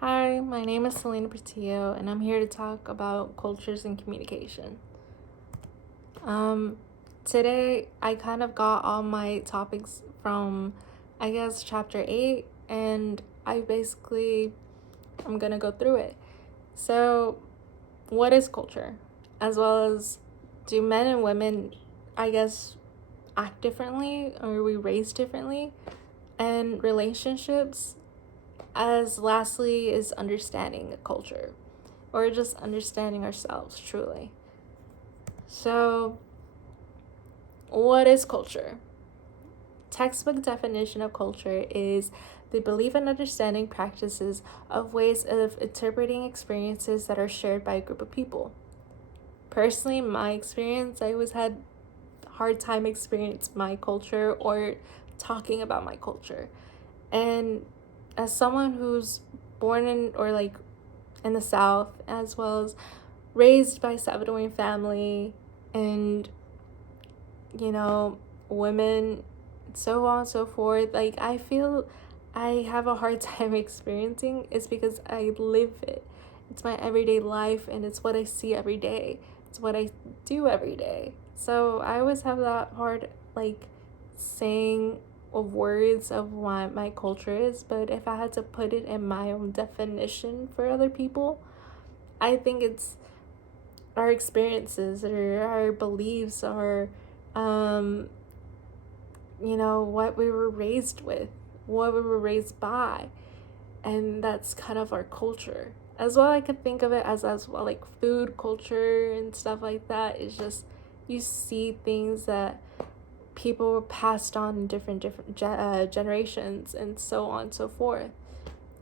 Hi, my name is Selena Portillo, and I'm here to talk about cultures and communication. Um, Today, I kind of got all my topics from, I guess, chapter 8, and I'm gonna go through it. So, what is culture? As well as, do men and women, I guess, act differently, or are we raised differently? And relationships, as lastly, is understanding a culture or just understanding ourselves truly. So, what is culture? Textbook definition of culture is the belief and understanding practices of ways of interpreting experiences that are shared by a group of people. Personally, my experience, I always had a hard time experience my culture or talking about my culture. And as someone who's born in or like in the South, as well as raised by Salvadoran family and women, so on and so forth, like I feel I have a hard time experiencing is because I live it. It's my everyday life and it's what I see every day. It's what I do every day. So I always have that hard like saying of words of what my culture is, but if I had to put it in my own definition for other people, I think it's our experiences or our beliefs or um what we were raised with, what we were raised by, and that's kind of our culture as well. I could think of it as well, like food culture and stuff like that. It's just you see things that people were passed on in different generations and so on and so forth,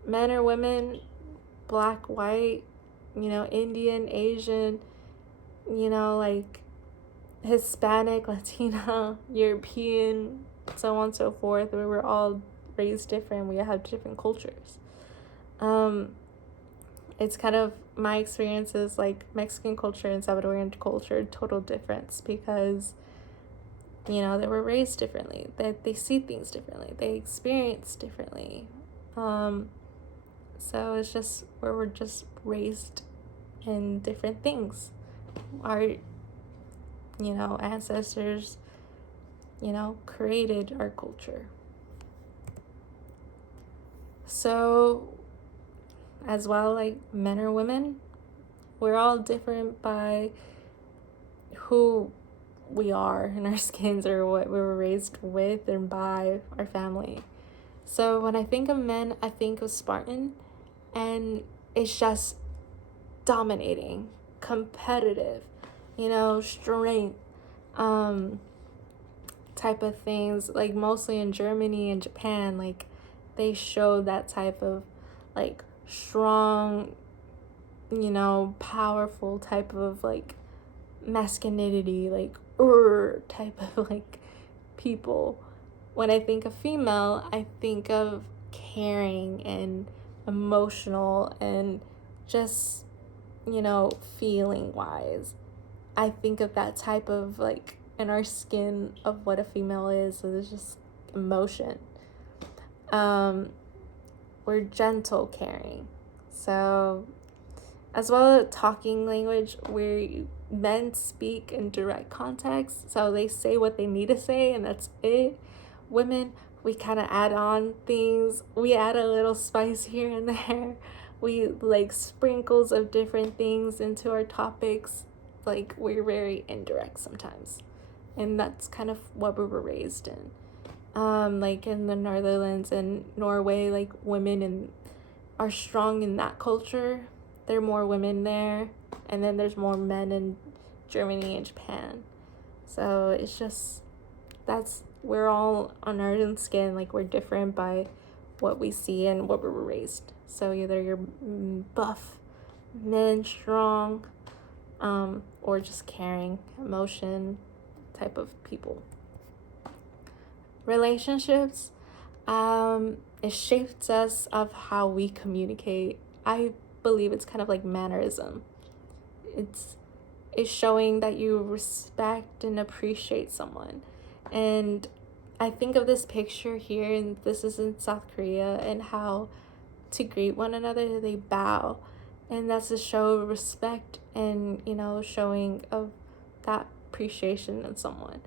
men or women, black, white, Indian, Asian, like Hispanic, Latina, European, so on and so forth. We were all raised different. We have different cultures. Um, it's kind of my experience is like Mexican culture and Salvadorian culture, total difference because they were raised differently. They see things differently. They experience differently. Um, so it's just where we're just raised in different things. Our ancestors created our culture. So, as well, like men or women, we're all different by who we are in our skins or what we were raised with and by our family. So, when I think of men, I think of Spartan, and it's just dominating, competitive, strength, um, type of things, like mostly in Germany and Japan, like they show that type of like strong, powerful type of like masculinity, like type of like people. When I think of female, I think of caring and emotional and just, feeling wise. I think of that type of like in our skin of what a female is. So there's just emotion. Um, we're gentle, caring. So as well as talking language, where men speak in direct context. So they say what they need to say, and that's it. Women, we kind of add on things. We add a little spice here and there. We like sprinkles of different things into our topics. Like we're very indirect sometimes, and that's kind of what we were raised in. Like in the Netherlands and Norway, like women and are strong in that culture. There are more women there, and then there's more men in Germany and Japan. So it's just we're all on our own skin, like we're different by what we see and what we were raised. So either you're buff, men, strong, or just caring, emotion type of people. Relationships, it shapes us of how we communicate. I believe it's kind of like mannerism. It's showing that you respect and appreciate someone. And I think of this picture here, and this is in South Korea, and how to greet one another, they bow. And that's a show of respect and, showing of that appreciation in someone.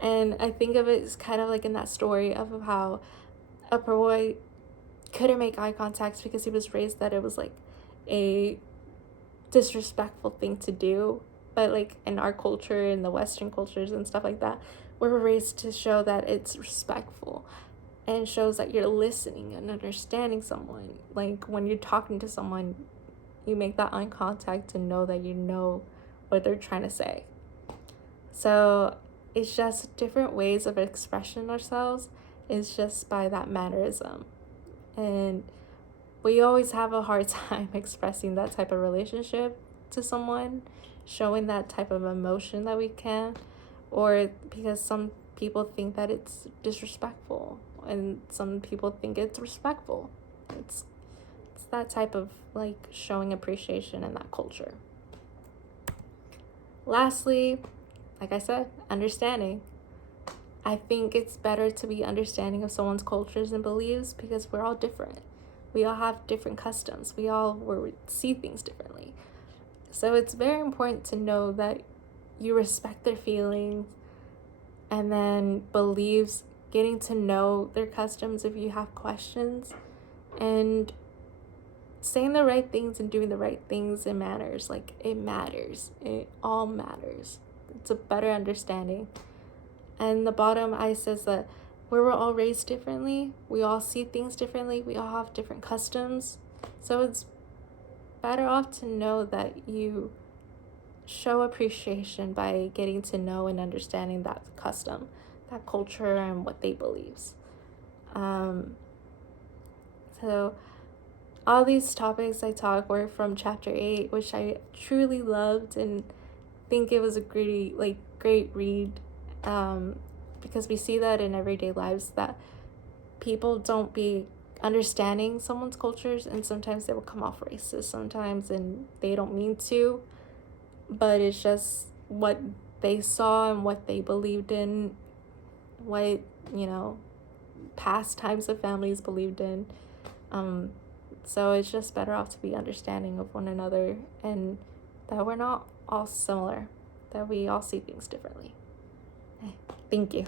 And I think of it as kind of like in that story of how a boy couldn't make eye contact because he was raised that it was like a disrespectful thing to do. But like in our culture, in the Western cultures and stuff like that, we're raised to show that it's respectful and shows that you're listening and understanding someone. Like when you're talking to someone, you make that eye contact to know that you know what they're trying to say. So it's just different ways of expressing ourselves. It's just by that mannerism. And we always have a hard time expressing that type of relationship to someone, showing that type of emotion that we can, or because some people think that it's disrespectful and some people think it's respectful. It's that type of like showing appreciation in that culture. Lastly, like I said, understanding. I think it's better to be understanding of someone's cultures and beliefs because we're all different. We all have different customs. We see things differently. So it's very important to know that you respect their feelings and then beliefs, getting to know their customs if you have questions, and saying the right things and doing the right things in manners. Like it matters. It all matters. It's a better understanding. And the bottom I says that we're all raised differently. We all see things differently. We all have different customs. So it's better off to know that you show appreciation by getting to know and understanding that custom, that culture, and what they believes. So all these topics I talk were from chapter 8, which I truly loved and think it was a great read, because we see that in everyday lives that people don't be understanding someone's cultures, and sometimes they will come off racist sometimes, and they don't mean to, but it's just what they saw and what they believed in, what past times of families believed in. So it's just better off to be understanding of one another and that we're not all similar, that we all see things differently. Thank you.